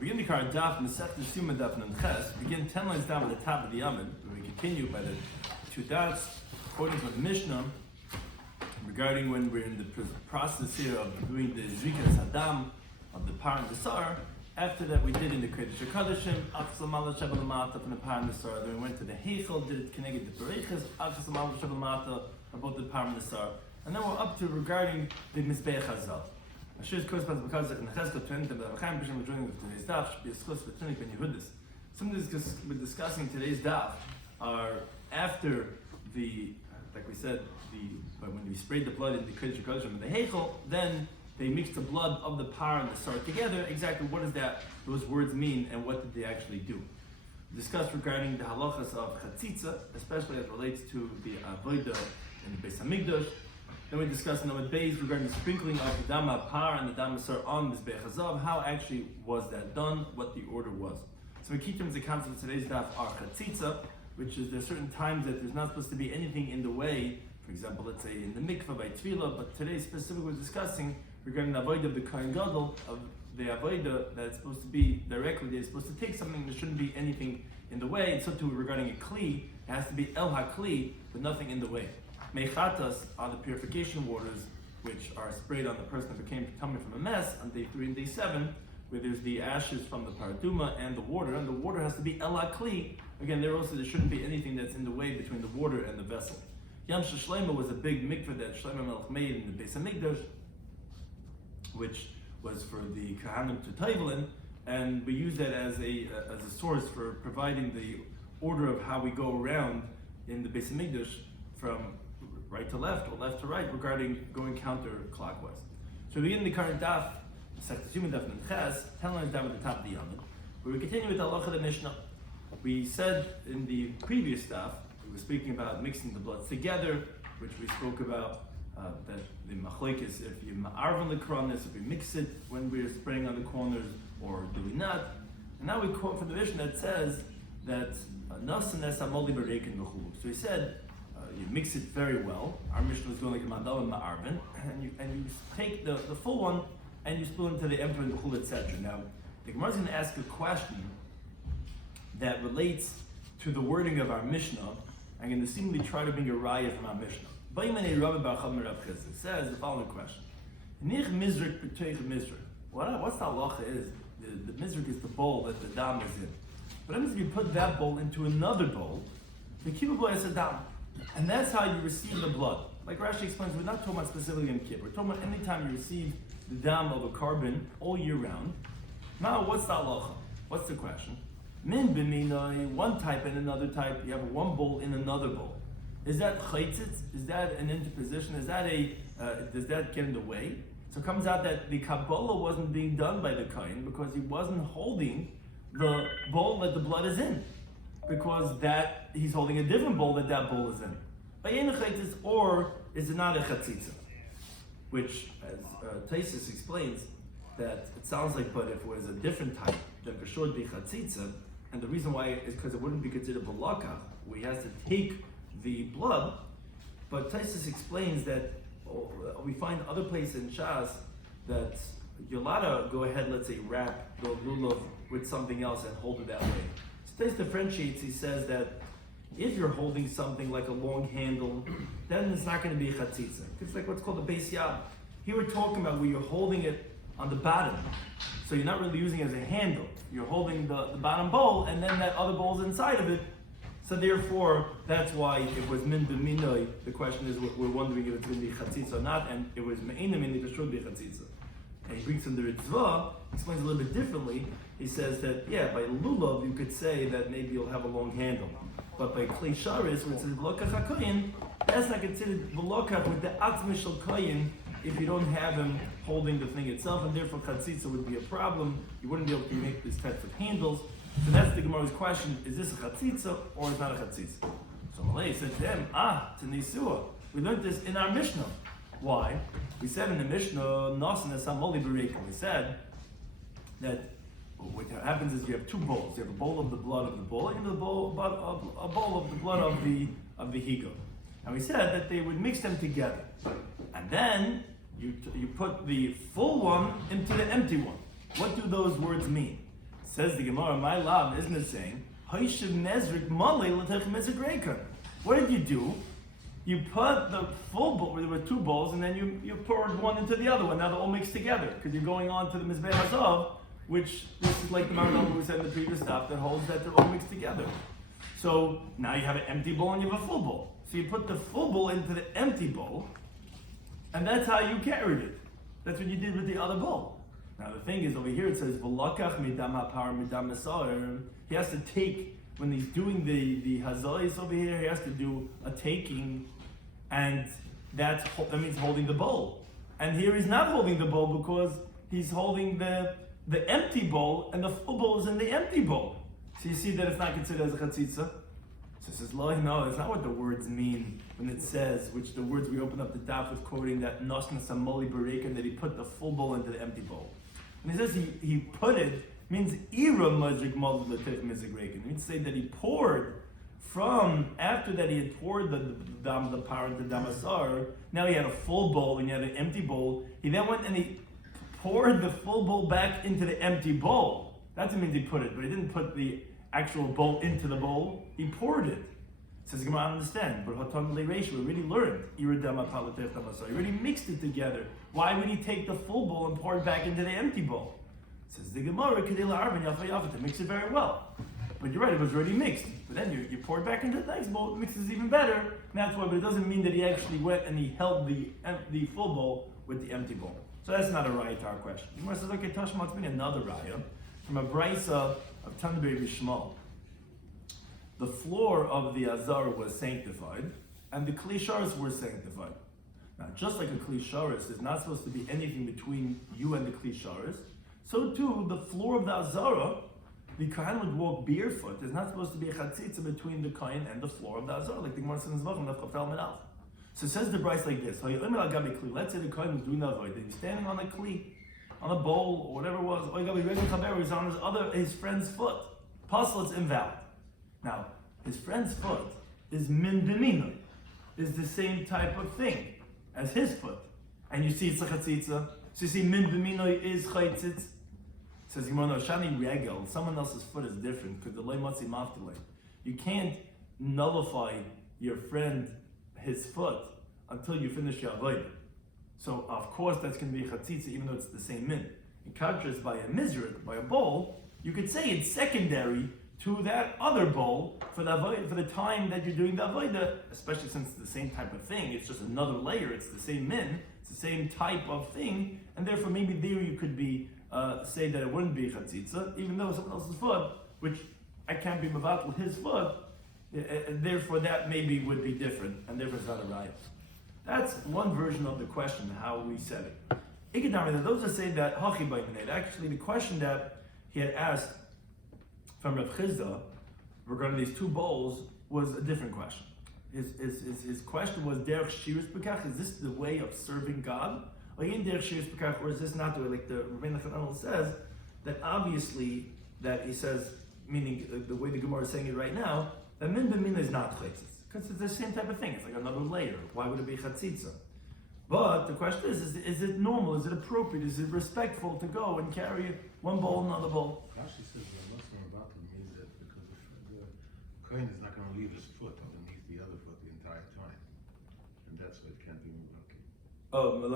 begin the current Daf, Mesech Yoma Daf and begin 10 lines down at the top of the Yomid, where we continue by the two dots, according to the Mishnah, regarding when we're in the process here of doing the Zrikas Hadam of the Par and the Sar. After that, we did in the Kodesh HaKodeshim, Achas L'Mala Sheva L'Mata from the Par and the Sar. Then we went to the Heichel, did it connected the Bereiches, Achas L'Mala Sheva L'Mata, about the Par and the Sar. And then we're up to regarding the Mizbeach Hazal. Some of this we're discussing today's daf are after the, like we said, when we sprayed the blood in the Kodesh HaKodeshim and the Heichel, then they mixed the blood of the Par and the Sar together. Exactly what does those words mean and what did they actually do? We discussed regarding the halachas of chatzitza, especially as it relates to the avodah in the Beis Hamikdash. Then we discussed in Amud Beis regarding the sprinkling of the Dam Par and the Dam Sar on Mizbeach Hazav. How actually was that done? What the order was. So we keep terms the concept of today's daf are chatzitza, which is there's certain times that there's not supposed to be anything in the way. For example, let's say in the mikveh by tefillah. But today specifically we're discussing regarding the avodah of the Kohen Gadol, of the avodah that's supposed to be directly. They're supposed to take something. There shouldn't be anything in the way. And so too regarding a kli, it has to be el hakli, but nothing in the way. Mechatas are the purification waters which are sprayed on the person that became tummy from a mess on day 3 and day 7, where there's the ashes from the paraduma and the water has to be el hakli. Again, there shouldn't be anything that's in the way between the water and the vessel. Yom Shloimy was a big mikveh that Shloimo Melech made in the Beis Hamikdash, which was for the Kahanim to Taivalin, and we use that as a source for providing the order of how we go around in the Beis Hamikdash from right to left or left to right regarding going counterclockwise. So we begin the current daf, Mesech Yoma Daf and 10 lines down at the top of the Yomid, where we continue with the halacha of the Mishnah. We said in the previous daf, we were speaking about mixing the bloods together, which we spoke about that the machlek is if you ma'arv on the kronis, if we mix it when we're spraying on the corners, or do we not. And now we quote from the Mishnah that says that nasan es amoli bereikin v'chulu. So he said, you mix it very well. Our Mishnah is going like a mandal and ma'arvin, and you take the full one and you spill into the empty and the chul, etc. Now, the Gemara is going to ask a question that relates to the wording of our Mishnah. I'm going to seemingly try to bring a raya from our Mishnah. It says the following question: what's the halacha is? The mizrik is the bowl that the dam is in. But that means if you put that bowl into another bowl, the kibbutz is a dam. And that's how you receive the blood. Like Rashi explains, we're not talking about specifically in Kippur. We're talking about any time you receive the dam of a carbon all year round. Now, what's the halacha? What's the question? Min b'minoi, one type and another type. You have one bowl in another bowl. Is that chaitzitz? Is that an interposition? Is that does that get in the way? So it comes out that the Kabbalah wasn't being done by the Kohen because he wasn't holding the bowl that the blood is in. Because that he's holding a different bowl that bowl is in. Or is it not a chatzitza? Which, as Taisus explains, that it sounds like, but if it was a different type, then for sure it'd be chatzitza. And the reason why is because it wouldn't be considered balaka, where he has to take the blood. But Taisus explains that we find other places in Shas that you're allowed to go ahead, let's say, wrap the lulav with something else and hold it that way. This differentiates. He says that if you're holding something like a long handle, then it's not going to be a chatzitza. It's like what's called a beis yad. Here we're talking about where you're holding it on the bottom. So you're not really using it as a handle. You're holding the bottom bowl, and then that other bowl's inside of it. So therefore, that's why it was min b'minoi. The question is, we're wondering if it's going to be chatzitza or not, and it was me'ina minoi, it should be chatzitza. And he brings in the Ritzvah, explains a little bit differently. He says that, by lulav, you could say that maybe you'll have a long handle. But by klei sharis, which is v'lokach hakoyin, that's not considered v'lokach with the atzmishal koyin if you don't have him holding the thing itself, and therefore chatzitza would be a problem. You wouldn't be able to make these types of handles. So that's the Gemara's question: is this a chatzitza or is not a chatzitza? So Malay said to them, to Nisua. We learned this in our Mishnah. Why? We said in the Mishnah, Nasan esamoli bereikin. We said that what happens is you have two bowls. You have a bowl of the blood of the bull and a bowl of the blood of the higo. And we said that they would mix them together. And then you put the full one into the empty one. What do those words mean? Says the Gemara, my love, isn't it saying, Haishiv Nezrik Malay L'Tech Mezagreika? What did you do? You put the full bowl, there were two bowls, and then you poured one into the other one. Now they're all mixed together, because you're going on to the Mizbeh Hazav, which this is like the Maranam who said in the previous stuff that holds that they're all mixed together. So now you have an empty bowl and you have a full bowl. So you put the full bowl into the empty bowl, and that's how you carried it. That's what you did with the other bowl. Now the thing is, over here it says, V'lakach midam ha'par midam ha'sar. He has to take, when he's doing the hazayis over here, he has to do a taking, and that means holding the bowl. And here he's not holding the bowl because he's holding the empty bowl, and the full bowl is in the empty bowl. So you see that it's not considered as a chatzitza. So it says, no, that's not what the words mean when it says, which the words we open up the daf with quoting that nosna samoli bereka, that he put the full bowl into the empty bowl. When he says he put it, means ira majik mal l'tif mizigreka. It means to say that he poured from, after that he had poured the power into damasar, now he had a full bowl and he had an empty bowl. He then went and he poured the full bowl back into the empty bowl. That's what means he put it, but he didn't put the actual bowl into the bowl, he poured it. Says Gemara, I don't understand, but Hatan Leiresh, we already learned, he already mixed it together. Why would he take the full bowl and pour it back into the empty bowl? Says the Gemara, to mix it very well. But you're right, it was already mixed. But then you pour it back into the next bowl, it mixes even better. And that's why, but it doesn't mean that he actually went and he held the full bowl with the empty bowl. So that's not a raya to our question. The Gemara says, okay, Tashma, it's been another raya from a brisa of Tanbei Rishmal. The floor of the Azar was sanctified, and the Klisharis were sanctified. Now, just like a Klisharis is not supposed to be anything between you and the Klisharis, so too, the floor of the Azara, the Kohen would walk barefoot. There's not supposed to be a chatzitza between the Kohen and the floor of the Azara, like the Gemara says in Zvachim, so it says the Bryce like this. Let's say the Kohen was doing the avodah. He's standing on a kli, on a bowl, or whatever it was. He's on his friend's foot. Puzzle, it's invalid. Now, his friend's foot is min b'mina, is the same type of thing as his foot. And you see it's a chatzitza. So you see min b'mina is chaytzitz. Says Yoma Daf, shani regel, someone else's foot is different, because the loy matzi maftalei. You can't nullify your friend, his foot, until you finish your avodah. So of course that's going to be a chatzitza, even though it's the same min. In contrast, by a mizrak, by a bowl, you could say it's secondary to that other bowl for the avodah, for the time that you're doing the avodah, especially since it's the same type of thing. It's just another layer. It's the same min. It's the same type of thing, and therefore maybe there you could be say that it wouldn't be a chatzitza, even though someone else's foot, which I can't be mevatel his foot, therefore that maybe would be different, and therefore it's not a raya. That's one version of the question, how we said it. Ikadami, those that say that hachi b'yinei, actually the question that he had asked from Reb Chizda regarding these two bowls was a different question. His question was, derech shiur bekach, is this the way of serving God? Or is this not the way, like the Rabbi Nachman says, that obviously, that he says, meaning the way the Gemara is saying it right now, that min b'min is not chaytzitz. Because it's the same type of thing, it's like another layer. Why would it be chatzitza? But the question is it normal, is it appropriate, is it respectful to go and carry one bowl, another bowl? Rashi says the lesson about it means that because the Kohen is not going to leave his foot underneath the other foot the entire time. And that's why it can't be moved. Oh, is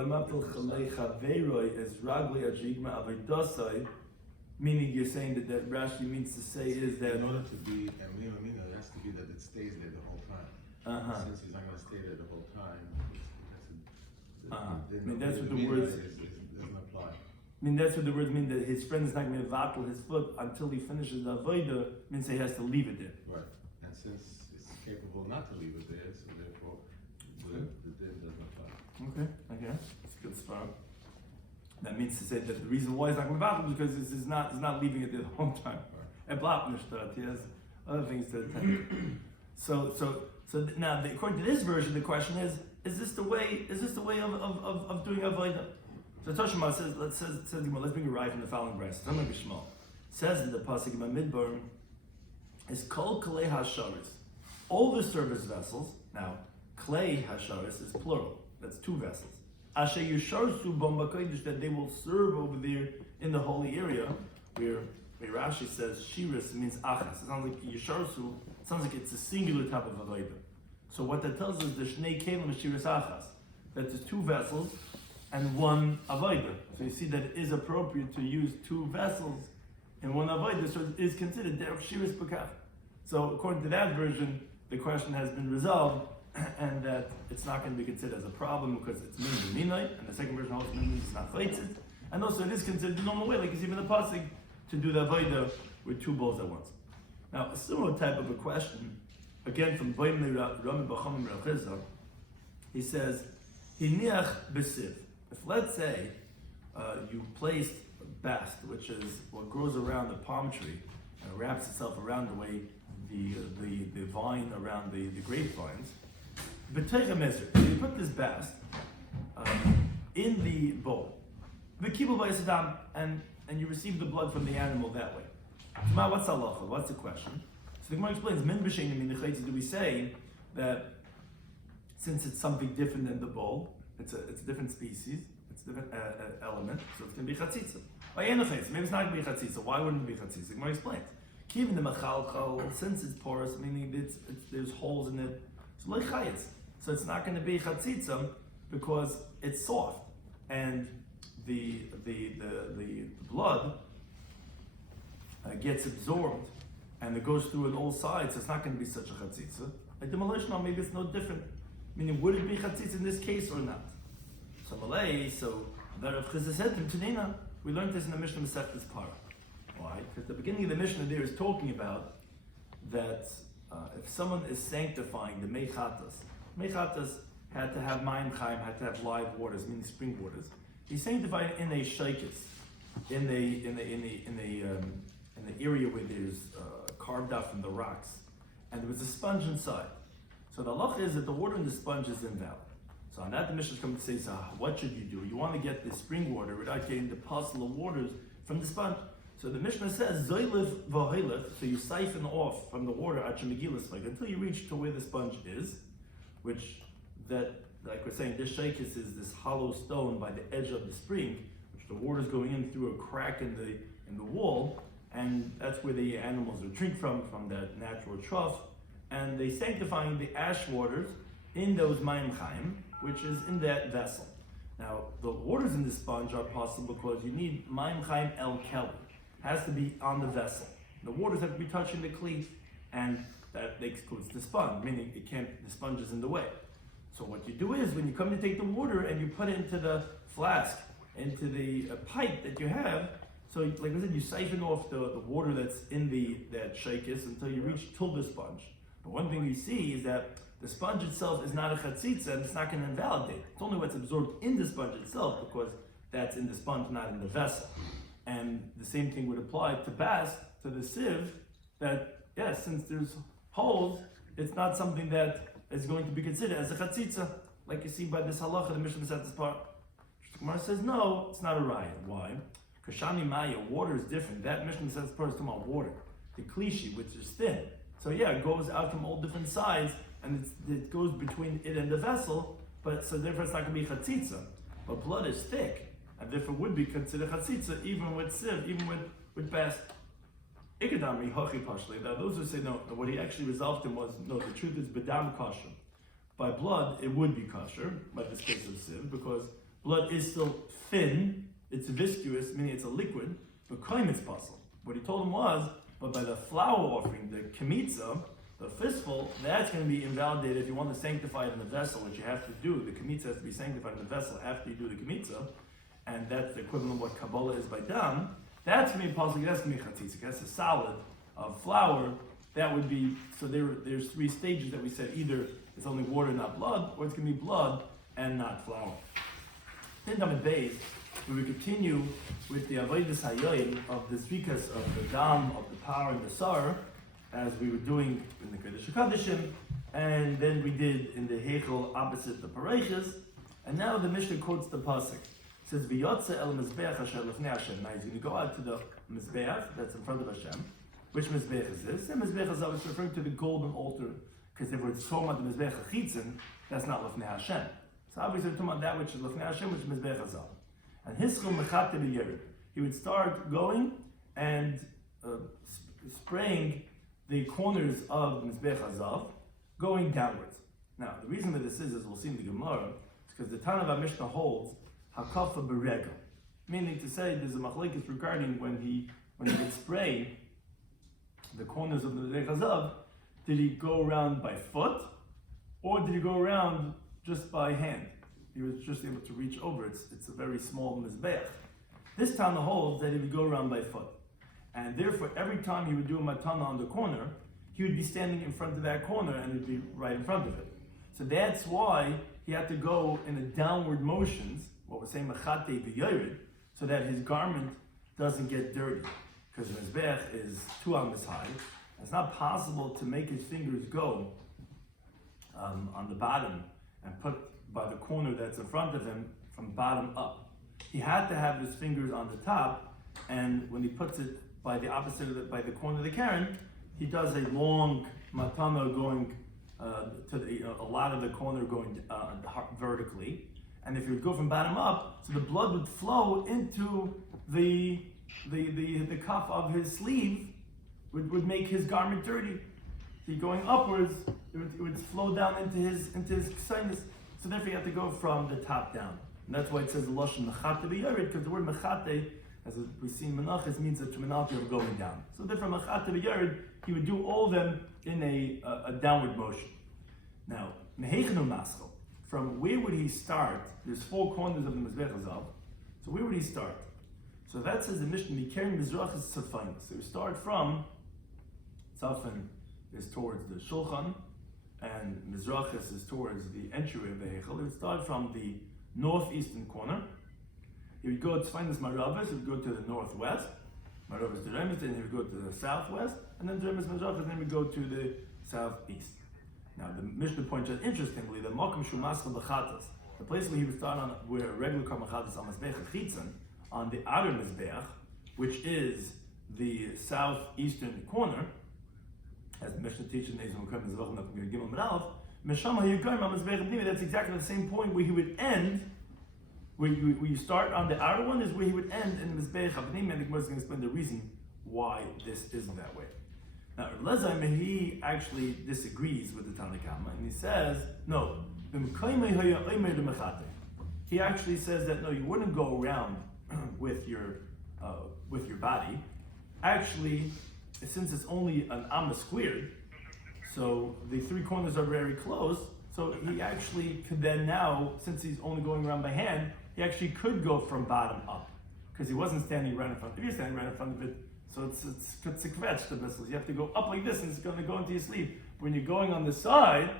ragli ajigma avidasai, meaning you're saying that Rashi means to say is that in order to be a mina, it has to be that it stays there the whole time. Since he's not going to stay there the whole time, I mean that's what the words doesn't apply. I mean that's what the words mean, that his friend is not going to vattle his foot until he finishes the avodah, means he has to leave it there. Right, and since it's capable not to leave it there, so therefore the din doesn't apply. Okay, it's a good spot. That means to say that the reason why he's not going to battle is because he's not leaving it there the whole time. He has other things to attend to. So now, according to this version, the question is this the way of doing avodah? So Toshima says, let's bring a ride from the following verse. Says in the pasuk in Midbar, is kol kalei hasharis, all the service vessels. Now, klei hasharis is plural. That's two vessels. Asher yusharsu b'makodesh, that they will serve over there in the holy area. Where Rashi says shiris means achas. It sounds like yisharsu. It sounds like it's a singular type of avodah. So what that tells us the shnei kelim is shiris achas. That there's two vessels and one avodah. So you see that it is appropriate to use two vessels in one avodah. So it is considered derech shiris b'kaf. So according to that version, the question has been resolved, and that it's not going to be considered as a problem because it's min b'minay, and the second version holds min it's not chaytzit. And also it is considered the normal way, like you see in the pasuk, to do the avodah with two bowls at once. Now, a similar type of a question, again from Boimli Rami Bachamim Rechizah, he says, Hiniach b'siv. If let's say you placed bast, which is what grows around the palm tree, and it wraps itself around the way the vine around the grapevines, b'teicha mezer. So you put this bast in the bowl. And you receive the blood from the animal that way. So what's halacha? What's the question? So the Gemara explains, min b'sheinim min nechaytz, do we say that since it's something different than the bowl, it's a different species, it's a different element, so it's going to be chatzitza. Maybe it's not going to be chatzitza. Why wouldn't it be chatzitza? The Gemara explains, even the machalchal, since it's porous, meaning there's holes in it, so like chayitz. So it's not going to be chatzitza because it's soft, and the blood gets absorbed and it goes through on all sides, so it's not going to be such a chatzitza. Like the Malay, maybe it's no different. Meaning, would it be chatzitza in this case or not? So Malay, that Rav Chizah said to Tanina, we learned this in the Mishnah Masechtas Para. Why? Because the beginning of the Mishnah there is talking about that if someone is sanctifying the mechatas had to have mayim chaim, had to have live waters, meaning spring waters. He's sanctifying in a shaykis, in the area where there's carved out from the rocks, and there was a sponge inside. So the halach is that the water in the sponge is invalid. So on that the Mishnah is coming to say, so what should you do? You want to get the spring water without getting the puzzle of waters from the sponge. So the Mishnah says, zoylev v'hoylech, so you siphon off from the water until you reach to where the sponge is, which that, like we're saying, this shaykis is this hollow stone by the edge of the spring, which the water is going in through a crack in the wall, and that's where the animals will drink from that natural trough, and they sanctifying the ash waters in those mayim chaim, which is in that vessel. Now, the waters in the sponge are possible because you need mayim chaim el keli. Has to be on the vessel. The waters have to be touching the cleat, and that excludes the sponge, meaning the sponge is in the way. So what you do is, when you come to take the water and you put it into the flask, into the pipe that you have, so like I said, you siphon off the water that's in that shaykis until you reach till the sponge. But one thing you see is that the sponge itself is not a chatzitza, and it's not going to invalidate. It's only what's absorbed in the sponge itself, because that's in the sponge, not in the vessel. And the same thing would apply to bast, to the sieve, that, yes, since there's holes, it's not something that is going to be considered as a chatzitza, like you see by this halacha, the Mishnah says this part. The Gemara says, no, it's not a raya. Why? Kashani maya, water is different. That Mishnah says part is talking about water. The klishi, which is thin. So yeah, it goes out from all different sides, and it goes between it and the vessel, so therefore it's not going to be chatzitza. But blood is thick, and therefore would be considered chatzitza, even with sieve, even with bast. Ikadami hachi pashli. Now those who say no, what he actually resolved him was, no, the truth is bedam kosher. By blood, it would be kosher, by this case of sieve, because blood is still thin, it's viscous, meaning it's a liquid, but kaim it's possible. What he told him was, but by the flour offering, the kemitza, the fistful, that's going to be invalidated if you want to sanctify it in the vessel, which you have to do. The kemitza has to be sanctified in the vessel after you do the kemitza, and that's the equivalent of what Kabbalah is by dam. That's going to be possible. That's going to be chatzitzik. That's a salad of flour. That would be, so there's three stages that we said. Either it's only water, not blood, or it's going to be blood and not flour. Then David Beis, we will continue with the avodas hayoyim of the zrikas of the dam, of the power and the sar, as we were doing in the Kodesh HaKodeshim, and then we did in the Heichel opposite the Parashas, and now the Mishnah quotes the pasuk. It says, "V'yotze el mizbeach asher lefnei Hashem." Now he's going to go out to the mizbeach that's in front of Hashem. Which mizbeach is this? And mizbeach is always referring to the golden altar, because if we're talking about the mizbeach achitzin, that's not lefnei Hashem. So obviously we're talking about that which is lefnei Hashem, which is mizbeach azal. And his chum mechateh b'yerid. He would start going and spraying the corners of the Mizbech Hazav, going downwards. Now, the reason that this is we'll see in the Gemara, is because the Tana of Mishnah holds hakafa berega, meaning to say there's a machlekes regarding when he would spray the corners of the Mizbech Hazav. Did he go around by foot, or did he go around just by hand? He was just able to reach over. It's a very small mizbeach. This Tana holds that he would go around by foot, and therefore every time he would do a matana on the corner, he would be standing in front of that corner and he'd be right in front of it. So that's why he had to go in a downward motions, what we're saying mechate v'yored, so that his garment doesn't get dirty, because the mizbeach is 2 amos high. It's not possible to make his fingers go on the bottom and put by the corner that's in front of him from bottom up. He had to have his fingers on the top, and when he puts it by the opposite of by the corner of the Karen, he does a long matana going to a lot of the corner going vertically. And if you would go from bottom up, so the blood would flow into the cuff of his sleeve, would make his garment dirty. So going upwards, it would flow down into his sinus. So therefore you have to go from the top down. And that's why it says lashon mechate b'yared, because the word mechate, as we see in Menachos, means the terminology of going down. So therefore mechate b'yared, he would do all of them in a downward motion. Now, mehechenu maschel, from where would he start? There's 4 corners of the Mizbech Hazav. So where would he start? So that says the Mishnah, Mikarim Mizrach is Tzafan. So we start from Tzafan is towards the Shulchan, and Mizrachis is towards the entryway of the Heichel. He would start from the northeastern corner. He would go to Tzafan Maravis, he would go to the northwest, Maravis to Remes, then he would go to the southwest, and then to Remes Mizrachis, and then we go to the southeast. Now the Mishnah points out interestingly that Makom Shumascha B'chatas, the place where he would start on where a regular Karmachatas on Mizbech Chitzon, on the outer Mizbech, which is the southeastern corner, as the Mishnah teaches, that's exactly the same point where he would end. Where you start on the outer one is where he would end in Mizbech Habnim, and the Gemara is going to explain the reason why this isn't that way. Now, Lezaim, he actually disagrees with the Tanna Kama, and he says, no, he actually says that no, you wouldn't go around with your body. Actually, since it's only an amma squared, so the 3 corners are very close, so he actually could then now, since he's only going around by hand, he actually could go from bottom up, because he wasn't standing right in front. If you're standing right in front of it, so it's kvetched the missiles. You have to go up like this, and it's going to go into your sleeve. When you're going on the side,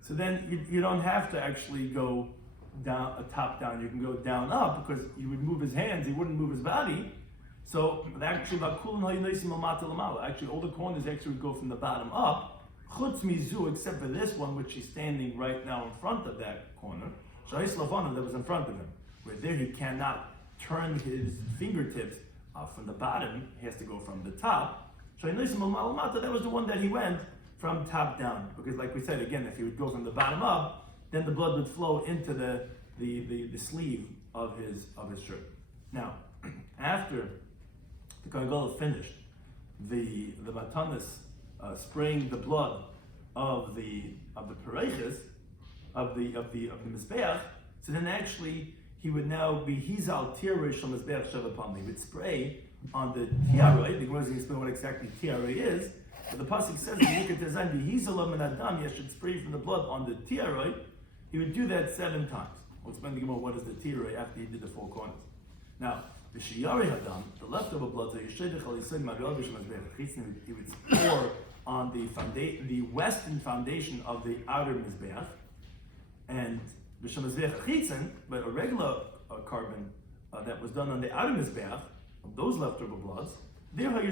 so then you don't have to actually go down, top down. You can go down up, because he would move his hands, he wouldn't move his body. So actually, actually all the corners actually would go from the bottom up, chutz mizu, except for this one, which he's standing right now in front of that corner, that was in front of him, where there he cannot turn his fingertips from the bottom, he has to go from the top. That was the one that he went from top down, because like we said again, if he would go from the bottom up, then the blood would flow into the sleeve of his shirt. Now, after the Kohen Gadol finished the matanas spraying the blood of the pareiches of the mizbeach, so then actually he would now be hizal tiroi shel mizbeach shavapam. He would spray on the tiaroi. The Gemara is going to explain what exactly tiaroi is. But the pasuk says, you should spray from the blood on the tiaroi. He would do that 7 times. We'll explain the Gemara what is the tiaroi after he did the 4 corners. Now, the shiur hadam, the leftover blood, so he would pour on the western foundation of the outer mizbeach, and the shemazbeach chitzen, but a regular carbon that was done on the outer mizbeach of those leftover bloods, there they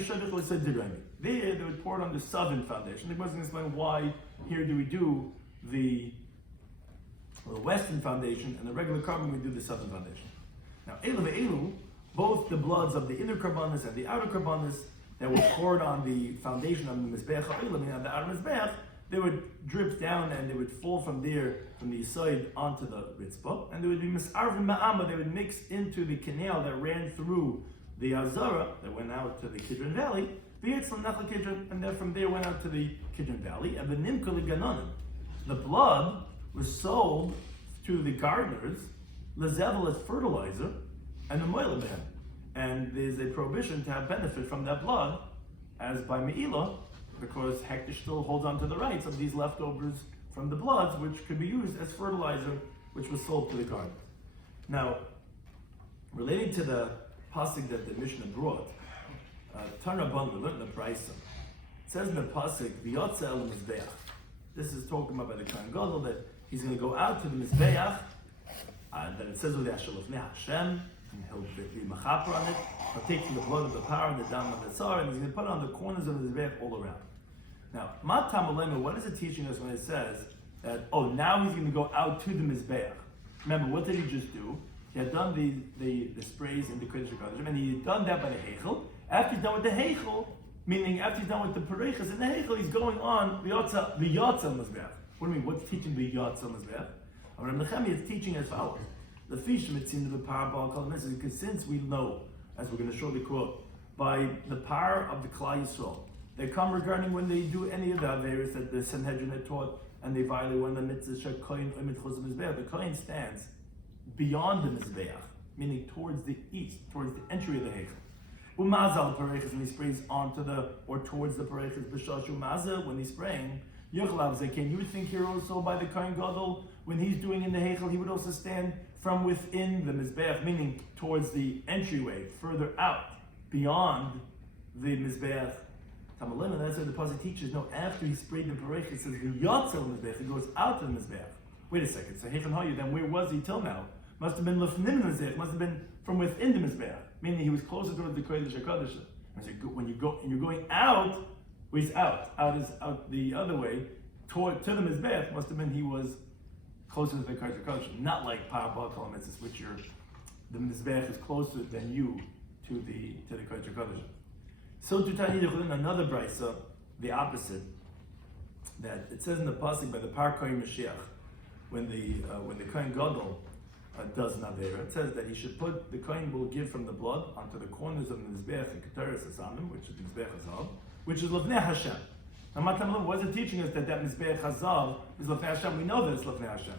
would pour it on the southern foundation. The Gemara is going to explain why here do we do the western foundation, and the regular carbon we do the southern foundation. Now, elu, both the bloods of the inner karbanis and the outer karbanis that were poured on the foundation of the mizbeach ha'olam, on the outer mizbeach, they would drip down and they would fall from there, from the side onto the ritzpah, and they would be misarvim ma'ama, they would mix into the canal that ran through the Azara that went out to the Kidron Valley, and then from there went out to the Kidron Valley, and the Nimka Ganonim. The blood was sold to the gardeners, Lezevel as fertilizer, and the Moilabem. And there's a prohibition to have benefit from that blood, as by Me'ilah, because Hektish still holds on to the rights of these leftovers from the bloods, which could be used as fertilizer, which was sold to the gardeners. Now, relating to the pasuk that the Mishnah brought, Tana Ban, we learned in the Brisa. It says in the pasuk, "V'yotza el mizbeach." This is talking about by the Kohen Gadol that he's going to go out to the mizbeach, and then it says with Yashalofnei Hashem, and he'll be machaper on it. He'll take from the blood of the power and the dam of the tsar, and he's going to put it on the corners of the mizbeach all around. Now, Matam Alema, what is it teaching us when it says that? Oh, now he's going to go out to the mizbeach. Remember, what did he just do? He had done the sprays in the Kodesh HaKodashim, and he had done that by the Heichel. After he's done with the Heichel, meaning after he's done with the Parechas in the Heichel, he's going on the Yotza Mizbeach. What do you mean? What's teaching the Yotza Mizbeach? Rabbi Nechemi is teaching as follows. The fish mitzin the power of because since we know, as we're going to shortly quote, by the power of the Klal Yisrael, they come regarding when they do any of the Averis that the Sanhedrin had taught, and they violate one of the mitzvahs, the Kohen stands beyond the Mizbeach, meaning towards the east, towards the entry of the Heichel. Umazal Parechas, when he sprays onto the, or towards the Parechas, B'shash Umazal, when he's spraying, Yochlav Zekin, you would think here also by the Kohen Gadol, when he's doing in the Heichel, he would also stand from within the Mizbeach, meaning towards the entryway, further out, beyond the Mizbeach. Tamalim, and that's why the Pasuk teaches, no, after he sprayed the Parechas, it says, V'yotzel Mizbeach, it goes out to the Mizbeach. Wait a second, so Heichel Hayu, then where was he till now? Must have been Lefnim Mizbeach, must have been from within the Mizbeach, meaning he was closer toward the Kodesh HaKodashim. When you're going out, well, he's out. Out is out the other way, to the Mizbeach, must have been he was closer to the Kodesh HaKodashim. Not like Parabal Kol Mitzvahs, which the Mizbeach is closer than you to the Kodesh HaKodashim. So to Tani Yechulin, another brisa, the opposite, that it says in the pasuk by the Par Kohen Mashiach, when the Kohen Gadol does Navera, it says that he should put, the Kohen will give from the blood onto the corners of the Mizbeach and Keteres Hasamim, which is the Mizbeach Hazav, which is Lefnei Hashem. Now Matam wasn't teaching us that Mizbeach Hazav is Lefnei Hashem. We know that it's Lefnei Hashem.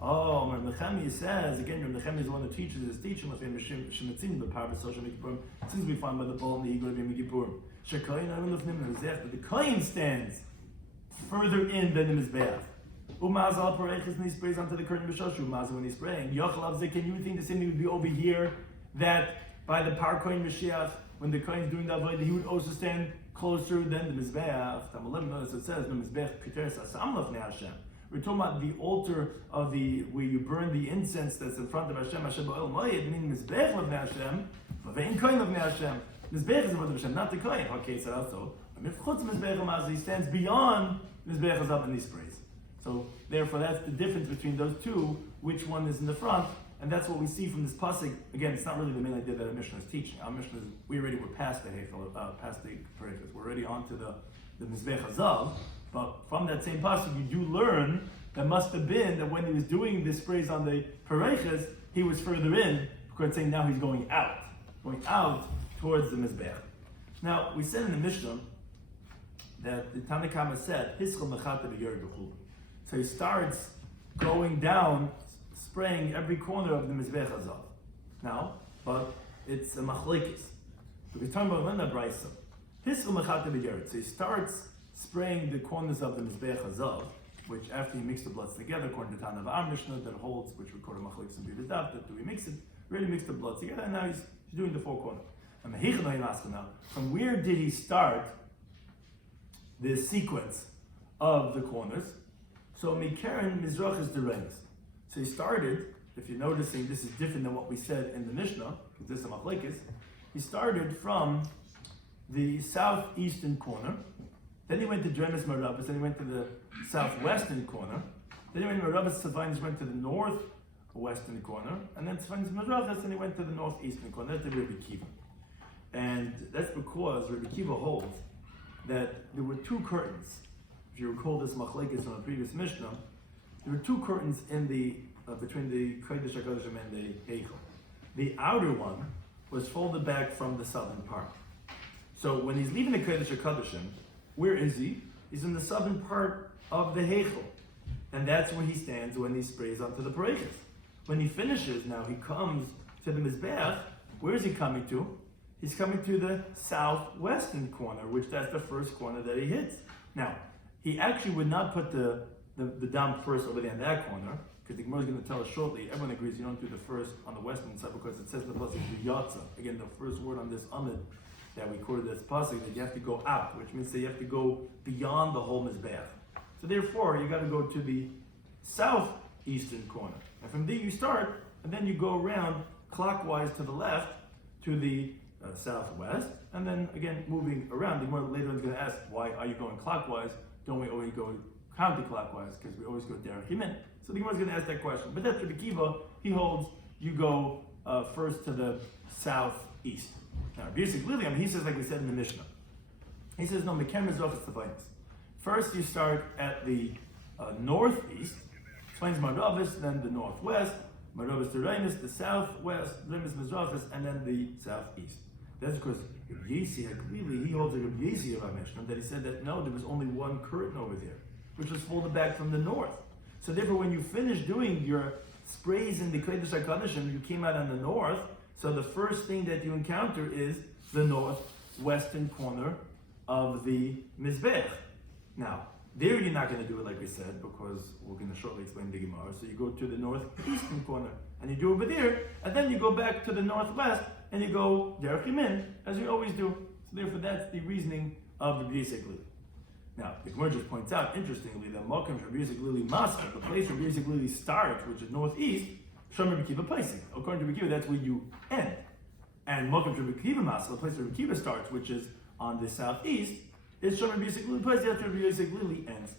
Oh, Rabbi Nechemi says, again, Rabbi Nechemi is the one who teaches his teaching, since we find by the bowl in the Igor of Yom Kippurim, that the Kohen stands further in than the Mizbeach. Umazal Parechas, and he sprays onto the curtain b'shoshu. Umazal, when he's spraying, Yochelav Zeh, can you think the same thing would be over here, that by the Par Kohen Mashiach, when the Kohen is doing the avodah, he would also stand closer than the Mizbeach? Tamalim, notice it says, the Mizbeach Keteres Hasam Lefnei Hashem. We're talking about the altar of where you burn the incense that's in front of Hashem, Hashem Ba'el Moed, meaning Mizbeach Lefnei Hashem, V'vein Kohen Lefnei Hashem. Mizbeach is in front of Hashem, not the Kohen. Okay, so also, he stands beyond Mizbeach Hazav and these sprays. So therefore, that's the difference between those two. Which one is in the front, and that's what we see from this pasuk. Again, it's not really the main idea that our Mishnah is teaching. Our Mishnah is we already were past the Heichel, past the Parechas. We're already on to the Mizbeach Hazav. But from that same pasuk, you do learn that must have been that when he was doing the sprays on the Parechas, he was further in. Because it's saying now he's going out towards the Mizbeach. Now we said in the Mishnah that the Tanakhama said Hischel Mechata B'Yer B'Chul. So he starts going down, spraying every corner of the Mizbeach Hazav. Now, but it's a machlekes. So we're talking about when the brisa. Hischel Mechata B'Yer. So he starts spraying the corners of the Mizbeach Hazav, which after he mixed the bloods together, according to Tana of Mishnah, that holds, which we call a machlekes and Daf, that do we mix it, really mix the bloods together, and now he's doing the four corners. And from where did he start this sequence of the corners? So Mikeren Mizrach is the reins. So he started, if you're noticing, this is different than what we said in the Mishnah, because this is a machlekes. He started from the southeastern corner, then he went to Dremes Marabas, then he went to the southwestern corner, then he went to Marabas Tzavanis, went to the northwestern corner, and then Tzavanis Marabas, and he went to the northeastern corner. That's the Rabbi Kiva. And that's because Rabbi Kiva holds that there were two curtains. If you recall this machlekes from a previous Mishnah, there were two curtains in the between the Kodesh HaKodashim and the Heichel. The outer one was folded back from the southern part. So when he's leaving the Kodesh HaKodeshim, where is he? He's in the southern part of the Heichel. And that's where he stands when he sprays onto the Pareiches. When he finishes, now he comes to the Mizbeach. Where is he coming to? He's coming to the southwestern corner, which that's the first corner that he hits. Now, he actually would not put the dam first over there in that corner, because the Gemara is going to tell us shortly, everyone agrees you don't do the first on the western side, because it says in the pasuk, the yatsa. Again, the first word on this amid that we quoted this pasuk, that you have to go out, which means that you have to go beyond the whole Mizbeach. So therefore, you got to go to the southeastern corner. And from there you start, and then you go around clockwise to the left, to the southwest, and then again moving around. The Gemara later on is going to ask, why are you going clockwise? Don't we always go counterclockwise? Because we always go derech yamin. So the Gemara is going to ask that question. But that's Rabbi Kiva, he holds you go first to the southeast. Now, basically, he says, like we said in the Mishnah, he says, no, Mekem is office the finest. First, you start at the northeast, explains Maravis, then the northwest, Maravis to Reinis, the southwest, Reinis Mizrachis, and then the southeast. That's because Rabbi Yesi, clearly, he holds a Rabbi Yesi of our Mishnah, that he said that no, there was only one curtain over there, which was folded back from the north. So therefore, when you finish doing your sprays in the Kodesh HaKodeshim, you came out on the north, so the first thing that you encounter is the northwestern corner of the Mizbech. Now, there you're not going to do it like we said, because we're going to shortly explain the Gemara. So you go to the northeastern corner, and you do over there, and then you go back to the northwest, and you go derech yamin, as you always do. So therefore, that's the reasoning of the Rabbi Yisrael. Now, the Gemara just points out, interestingly, that Mokum Rabbi Yisrael Mascha, the place where Rabbi Yisrael starts, which is northeast, Shom Rabbi Kiva placing. According to Rabbi Kiva, that's where you end. And Mokum Rabbi Kiva Mascha, the place where Rabbi Kiva starts, which is on the southeast, is Shom Rabbi Yisrael placing after Rabbi Yisrael ends.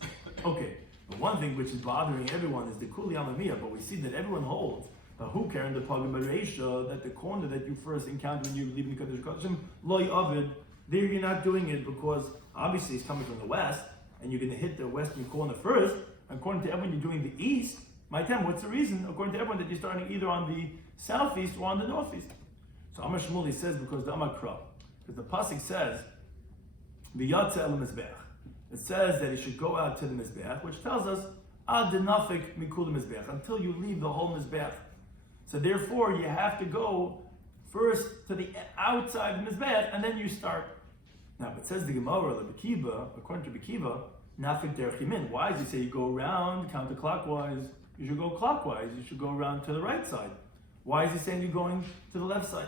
Okay, the one thing which is bothering everyone is the Kuli Alamiyah, but we see that everyone holds the hooker and the Pagam Bereisha, that the corner that you first encounter when you leave the Kodesh HaKodeshim, Lo Yavid, there you're not doing it because obviously it's coming from the west, and you're going to hit the western corner first. According to everyone, you're doing the east. My time, what's the reason? According to everyone, that you're starting either on the southeast or on the northeast. So Amar Shmuley says, because the Amar Kra, because the pasuk says, the Yatza El Mizbeach. It says that he should go out to the Mizbeach, which tells us, Ad Denafik Mikul Mizbeach, until you leave the whole Mizbeach. So therefore, you have to go first to the outside of the Mizbeach, and then you start. Now, it says the Gemara, the Bekiva, according to Bekiva, Nafik derech yamin. Why does he say you go around counterclockwise? You should go clockwise. You should go around to the right side. Why is he saying you're going to the left side?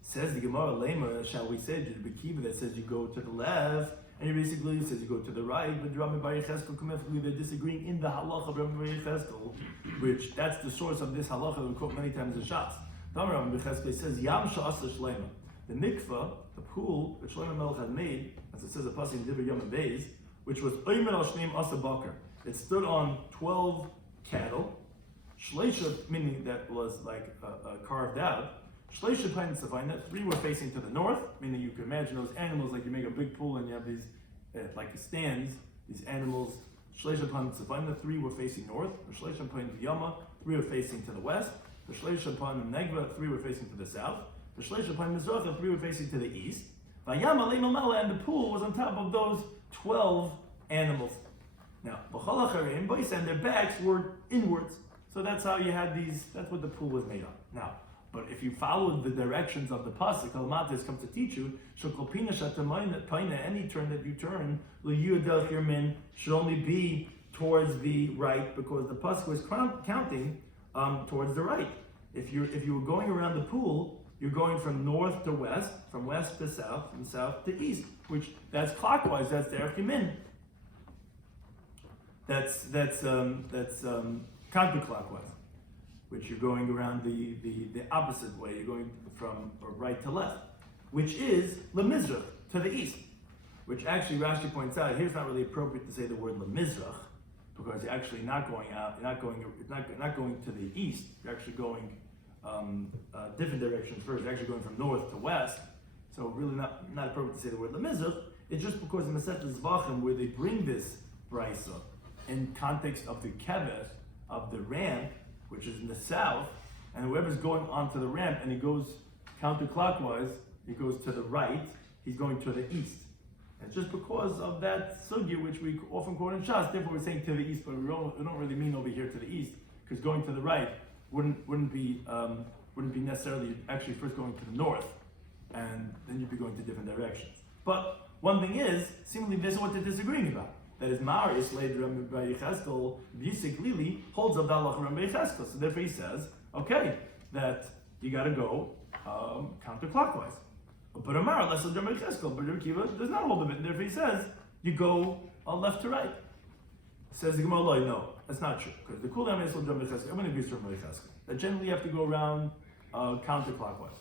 Says the Gemara, Lema, shall we say, the Bekiva that says you go to the left, and he basically says you go to the right, but Rabbi Bar Yecheskel, they're disagreeing in the halacha of Rabbi Bar Yecheskel, which that's the source of this halacha that we quote many times in Shas. Rabbi Bar Yecheskel says, Yam Sha'asa Shleima. The mikvah, the pool that Shlomo Melech had made, as it says a pasuk in Dibur Yom Beis, which was Oymer al Shneim Asa Bakar. It stood on 12 cattle. Shleisha, meaning that was like carved out. Shleisha Pain Savina, 3 were facing to the north, meaning you can imagine those animals like you make a big pool and you have these like stands, these animals. Shleisha Pain Savina, 3 were facing north. Shleisha Pain Yoma, 3 were facing to the west. The Shleisha Pain Negva, 3 were facing to the south. The Shleisha Pain Mizracha, 3 were facing to the east. And the pool was on top of those 12 animals. Now, and their backs were inwards. So that's how you had these, that's what the pool was made of. Now, but if you followed the directions of the pasuk, Almatis comes to teach you, any turn that you turn, should only be towards the right, because the pasuk was counting towards the right. If you were going around the pool, you're going from north to west, from west to south, from south to east, which that's clockwise. That's derech yamin. That's counterclockwise, which you're going around the opposite way. You're going from right to left, which is lemizrach, to the east. Which actually Rashi points out here it's not really appropriate to say the word lemizrach, because you're actually not going out. You're not going to the east. You're actually going different directions first. You're actually going from north to west. So really not appropriate to say the word lemizrach. It's just because in Masechet Zvachim, where they bring this brisa in context of the keves, of the ramp, which is in the south, and whoever's going onto the ramp and he goes counterclockwise, he goes to the right, he's going to the east. And just because of that sugya, which we often quote in Shas, therefore we're saying to the east, but we don't really mean over here to the east, because going to the right wouldn't be necessarily actually first going to the north, and then you'd be going to different directions. But one thing is, seemingly this is what they're disagreeing about. That is, Maris later Rabbi Yecheskel, Yisik Lili, holds up the halacha Rabbi Yecheskel. So therefore he says, okay, that you got to go counterclockwise. But Amar, less Rabbi Yecheskel, but Rabbi Kiva does not hold of it. Therefore he says, you go left to right. Says the Gemara, no, that's not true. Because the Kulam is Rabbi Yecheskel, I'm going to agree with Rabbi Yecheskel. That generally you have to go around counterclockwise.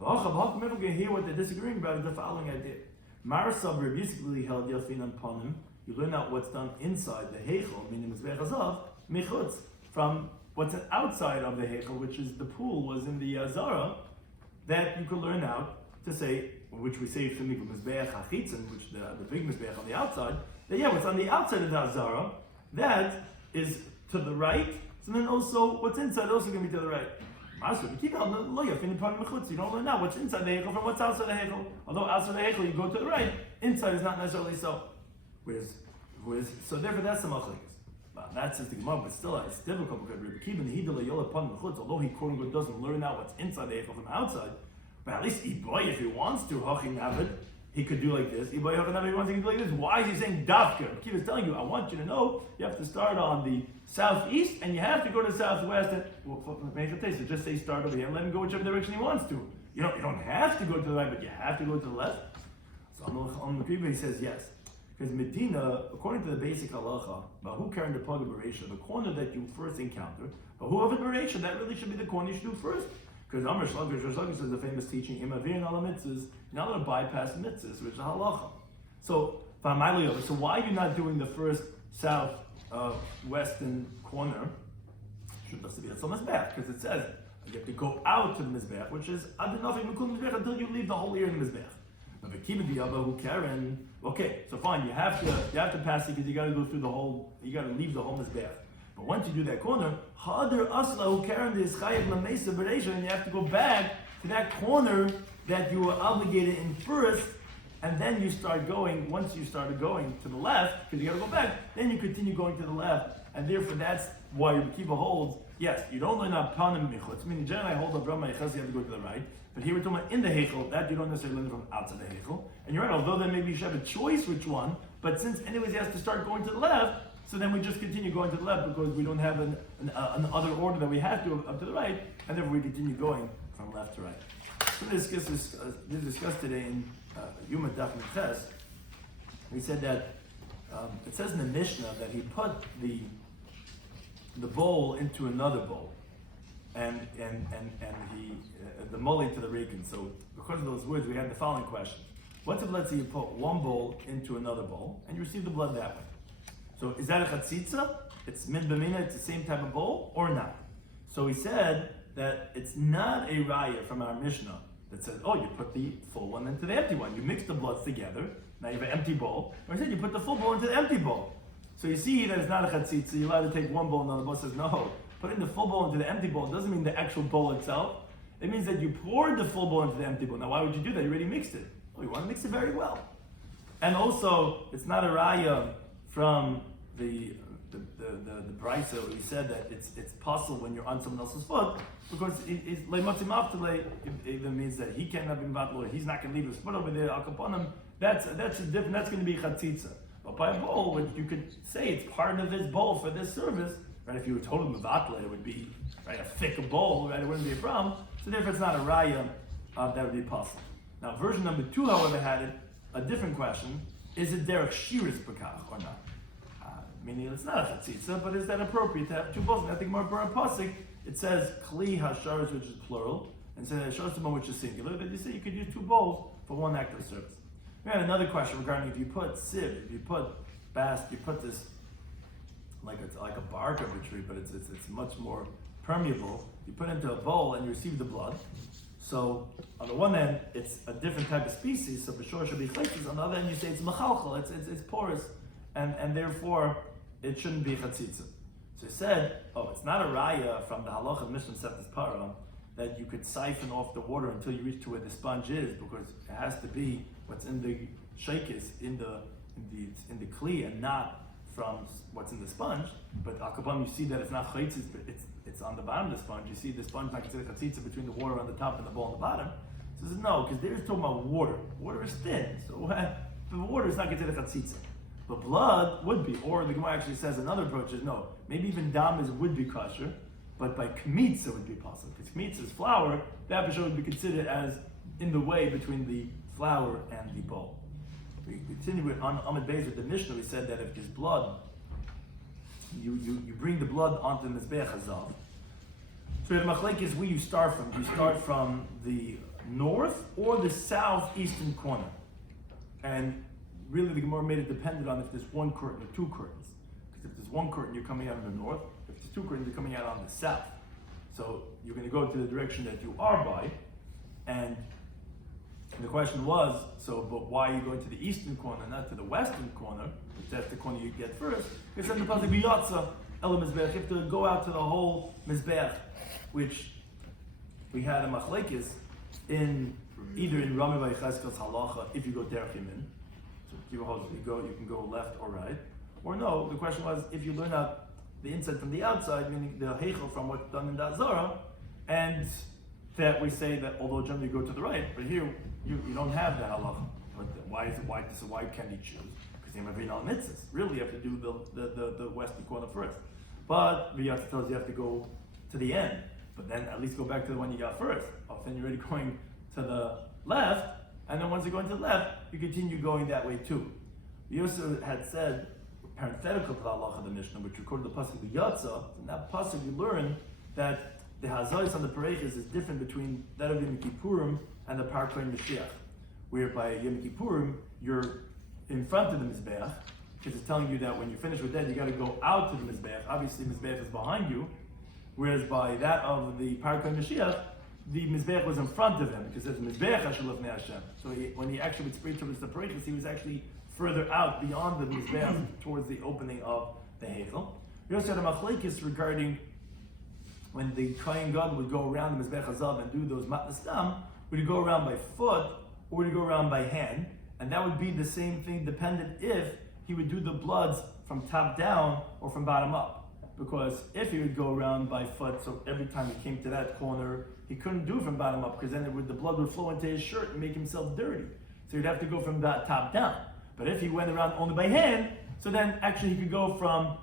But we hear what they're disagreeing about is the following idea. Mar Sabr basically held Yafin and Panim. You learn out what's done inside the Heichel, meaning Mizbech Hazav, Mechutz, from what's outside of the Heichel, which is the pool, was in the Zara, that you could learn out to say, which we say from Mizbech HaChitzin, which the big Mizbech on the outside, that what's on the outside of the Zara, that is to the right, so then also what's inside also going to be to the right. You don't learn now what's inside the Heichel from what's outside the Heichel. Although outside the Heichel you go to the right, inside is not necessarily so. So therefore that's the machlekes. That's just the Gemara, but still it's difficult because Rabbi Kiva the Hidel Yola Pan Mechutz, although he quote unquote doesn't learn out what's inside the Eichel from outside, but at least Iboy, if he wants to, Hachin Avid, he could do like this. Iboy Hachin Avid, he wants to do like this. Why is he saying Dafka? Rabbi Kiva is telling you, I want you to know you have to start on the southeast and you have to go to the southwest. And make a taste. So just say start over here and let him go whichever direction he wants to. You don't have to go to the right, but you have to go to the left. So on the Kiva he says yes. Because Medina, according to the basic halacha, Bahu Karen the Plag Beresha, the corner that you first encounter, Bahu of Beresha, that really should be the corner you should do first. Because Amr Shlagir says the famous teaching, Imavir and Allah mitzvahs, you're not going to bypass mitzvahs, which is halacha. So why are you not doing the first south western corner? Should be a Mizbech, because it says you have to go out to the Mizbech, which is until you leave the whole ear in the Mizbech. Okay, so fine, you have to pass it because you got to go through the whole, you got to leave the whole Mizbech. But once you do that corner, and you have to go back to that corner that you were obligated in first, and then you start going, once you started going to the left, because you got to go back, then you continue going to the left, and therefore that's why Rabbi Kiva holds, yes, you don't learn out Panim Michutz, meaning generally I hold up Rama Yechaz, you have to go to the right, but here we're talking about in the Heichel, that you don't necessarily learn from outside the Heichel, and you're right, although then maybe you should have a choice which one, but since anyways he has to start going to the left, so then we just continue going to the left because we don't have an other order that we have to up to the right, and then we continue going from left to right. So this is discussed today in Yoma Daf Yomi. We said that it says in the Mishnah that he put the bowl into another bowl, and he the mully to the rekin. So because of those words, we had the following question: what if, let's say, you put one bowl into another bowl and you receive the blood that way? So is that a chatzitza? It's min b'mina, it's the same type of bowl, or not? So he said that it's not a raya from our Mishnah that says, oh, you put the full one into the empty one. You mix the bloods together, now you have an empty bowl. Or he said you put the full bowl into the empty bowl. So you see that it's not a chatzitza, you're allowed to take one bowl, and the bowl says, no, putting the full bowl into the empty bowl doesn't mean the actual bowl itself. It means that you poured the full bowl into the empty bowl. Now why would you do that? You already mixed it. Oh, you want to mix it very well. And also, it's not a raya from the brisa where he said that it's possible when you're on someone else's foot, because it even means that he cannot be involved, or he's not going to leave his foot over there, al kaponim. That's different. That's going to be chatzitza. But by a bowl, which you could say it's part of his bowl for this service, right? If you were told mevatle, it would be right a thick bowl, right? It wouldn't be a problem. So therefore, it's not a raya that would be possible. Now, version number 2, however, had a different question: is it derech shiur's pekach or not? Meaning it's not a chatzitza, but is that appropriate to have two bowls? And I think more burn pasuk, it says kli hasharis, which is plural, and it says hasharis which is singular. That you say you could use two bowls for one act of service. We had another question regarding if you put sieve, if you put bast, you put this like a bark of a tree, but it's much more permeable. You put it into a bowl and you receive the blood. So on the one hand, it's a different type of species, so for sure it should be chatzitza. On the other hand, you say it's mechalchal, it's porous, and therefore it shouldn't be chatzitza. So he said, it's not a raya from the halacha of Mishnah Seftes Para that you could siphon off the water until you reach to where the sponge is, because it has to be what's in the shakis in the kli and not from what's in the sponge. But akabam, you see that it's not chaitzis, but it's on the bottom of the sponge. You see the sponge not considered chatzitza between the water on the top and the bowl on the bottom. So it says no, because they're talking about water. Water is thin, so the water is not considered chatzitza. But blood would be, or the Gemara actually says another approach is no, maybe even dam would be kosher, but by kmitza would be possible. Because kmitza is flour, that for sure would be considered as in the way between the flour and the bowl. We continue with on Amid Beis with the Mishnah. We said that if there's blood, you bring the blood onto the Mizbeach Hazav. So the machlek is where you start from. Do you start from the north or the southeastern corner? And really the Gemara made it dependent on if there's one curtain or two curtains. Because if there's one curtain, you're coming out of the north. If there's two curtains, you're coming out on the south. So you're going to go to the direction that you are by. And the question was, but why are you going to the eastern corner, not to the western corner, which that's the corner you get first? Because then the pasuk biyatza el mizbeach, you have to go out to the whole mizbeach, which we had a machlekes in either in Rami Vaycheskel's halacha if you go derech yamin, so you can go left or right, or no. The question was if you learn out the inside from the outside, meaning the heichel from what's done in the Azara, and that we say that although generally you go to the right, but here you don't have that halacha. But why can you choose? Because they have all mitzvahs. Really, you have to do the western corner first. But V'yatza tells you have to go to the end. But then at least go back to the one you got first. Often you're already going to the left, and then once you're going to the left, you continue going that way too. We also had said, parenthetical to the halacha of the Mishnah, which recorded the pasuk V'yatza. In that pasuk you learn that the hazayis on the pareiches is different between that of Yom Kippurim and the Parkei Mashiach, whereby Yom Kippurim you're in front of the Mizbeach, because it's telling you that when you finish with that, you got to go out to the Mizbeach. Obviously, Mizbeach is behind you, whereas by that of the Parkei Mashiach, the Mizbeach was in front of him, because it's Mizbeach Hashem Lefnei Hashem. So when he actually would speak towards the pareiches, he was actually further out beyond the Mizbeach towards the opening of the Heichel. We also had a machlekes regarding when the Kohen Gadol would go around the Mizbeach Hazav and do those matnas dam, would he go around by foot or would he go around by hand? And that would be the same thing dependent if he would do the bloods from top down or from bottom up. Because if he would go around by foot, so every time he came to that corner, he couldn't do from bottom up because then the blood would flow into his shirt and make himself dirty. So he'd have to go from that top down. But if he went around only by hand, so then actually he can go from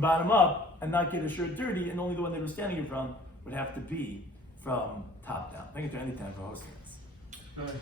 bottom up and not get his shirt dirty, and only the one they were standing in front would have to be from top down. Thank you to any time for hosting us.